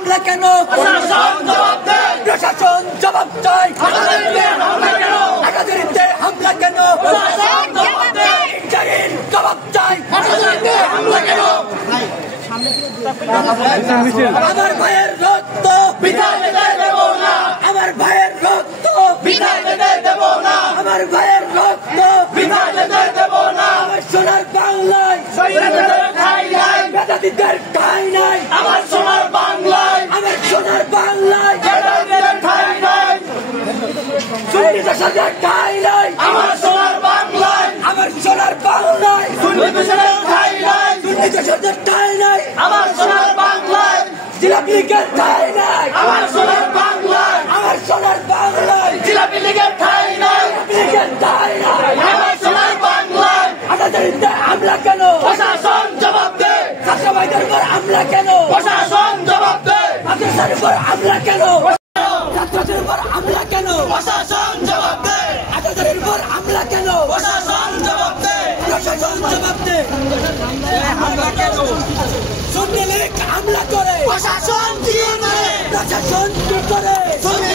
হামলা কেন? প্রশাসন জবাব চাই। একাধিরিতে হামলা কেন? ইন্টারিম জবাব চাই। আমার ভাইয়ের রক্ত বিদায় দিতে দেব না, আমার ভাইয়ের রক্ত বিদায় দিতে দেব না, আমার ভাইয়ের রক্ত বিদায় দিতে দেব না। আমার সোনার বাংলায় শহীদদের ঠাঁই নাই, মেধাবীদের ঠাঁই নাই। আমার সোনার বাংলায় আমার সোনার বাংলায় শহীদদের ঠাঁই নাই, সুন্নিদের ঠাঁই নাই। আমার সোনার বাংলায় আমার সোনার বাংলায় সুন্নিদের ঠাঁই নাই, সুন্নিদের ঠাঁই নাই। আমার সোনার বাংলায় জিলাপি লীগের ঠাঁই নাই। আমার সোনার বাংলায় আমার সোনার বাংলায় জিলাপি লীগের ঠাঁই নাই, লীগের ঠাঁই নাই। আমার সোনার বাংলায় আজাদিতে হামলা কেন? প্রশাসন জবাব দে, ছাত্রবাইদের উপর হামলা কেন? প্রশাসন জবাব দে, মাদ্রাসার উপর হামলা কেন? ছাত্রদের উপর হামলা কেন? প্রশাসন জবাব দে, আজাদের উপর হামলা কেন? প্রশাসন জবাব দে, প্রশাসন জবাব দে। সুন্নি লীগ হামলা করে, প্রশাসন কি করে, প্রশাসন কি করে? সুন্নি